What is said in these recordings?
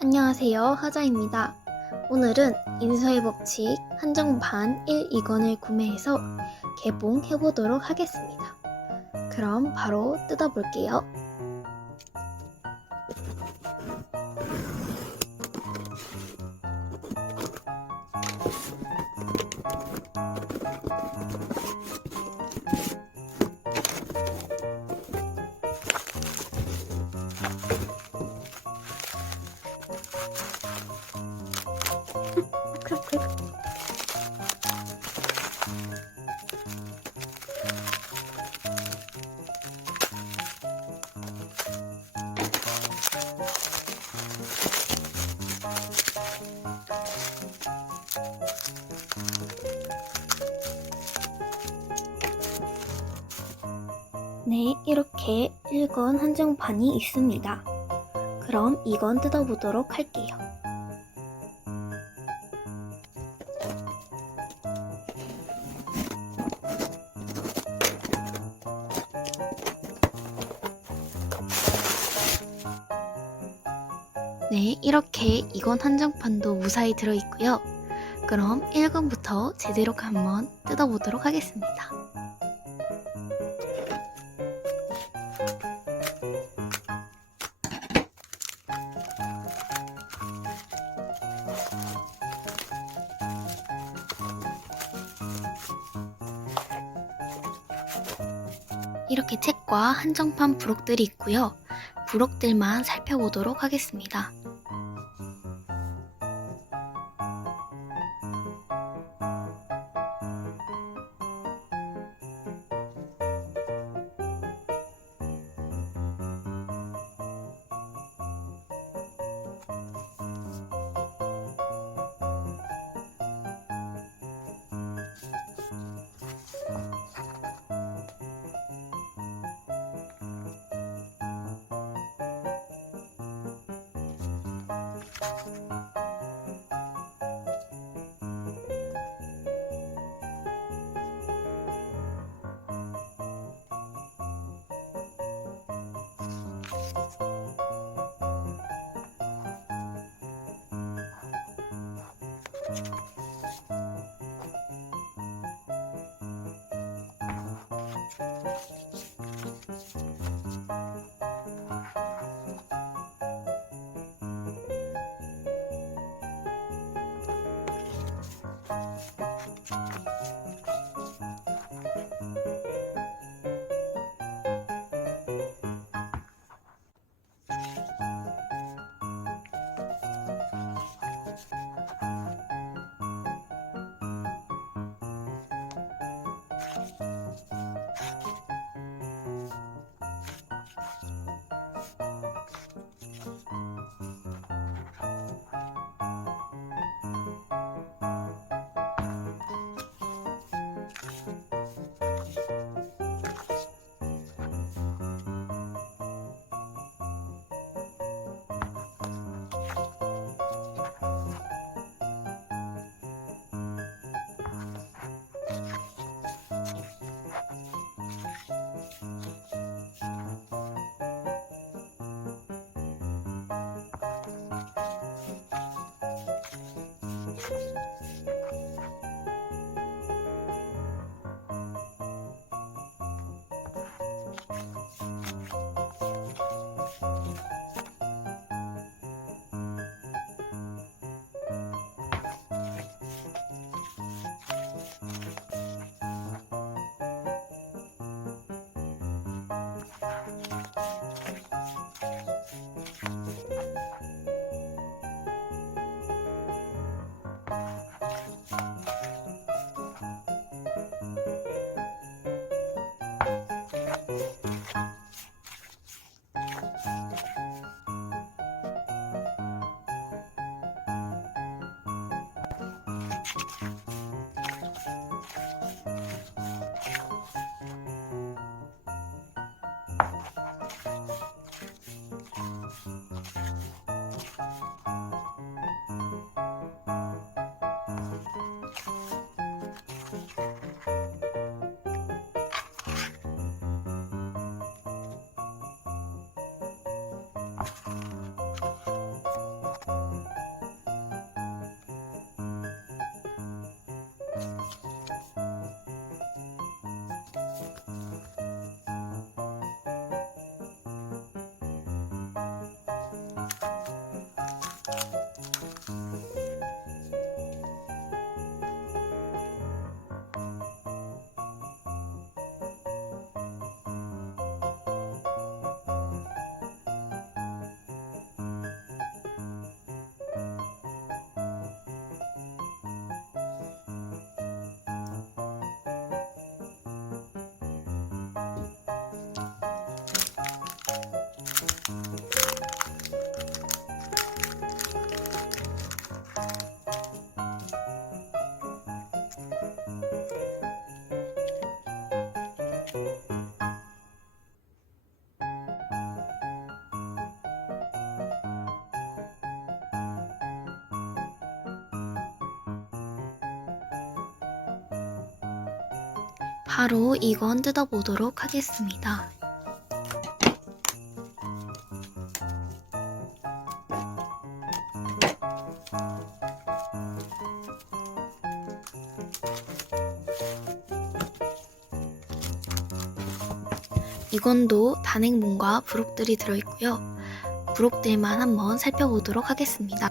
안녕하세요. 하자입니다. 오늘은 인서의 법칙 한정판 1, 2권을 구매해서 개봉해보도록 하겠습니다. 그럼 바로 뜯어볼게요. 네, 이렇게 1권 한정판이 있습니다. 그럼 2권 뜯어보도록 할게요. 네, 이렇게 2권 한정판도 무사히 들어있고요. 그럼 1권부터 제대로 한번 뜯어보도록 하겠습니다. 이렇게 책과 한정판 부록들이 있고요. 부록들만 살펴보도록 하겠습니다. you 바로 이건 뜯어보도록 하겠습니다. 이건도 단행본과 부록들이 들어있고요. 부록들만 한번 살펴보도록 하겠습니다.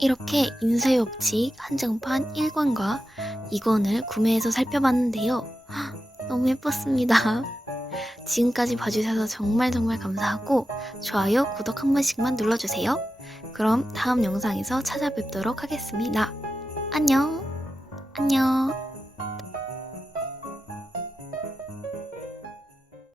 이렇게 인쇄업칙 한정판 1권과 2권을 구매해서 살펴봤는데요. 헉, 너무 예뻤습니다. 지금까지 봐주셔서 정말 정말 감사하고 좋아요, 구독 한 번씩만 눌러주세요. 그럼 다음 영상에서 찾아뵙도록 하겠습니다. 안녕! 안녕!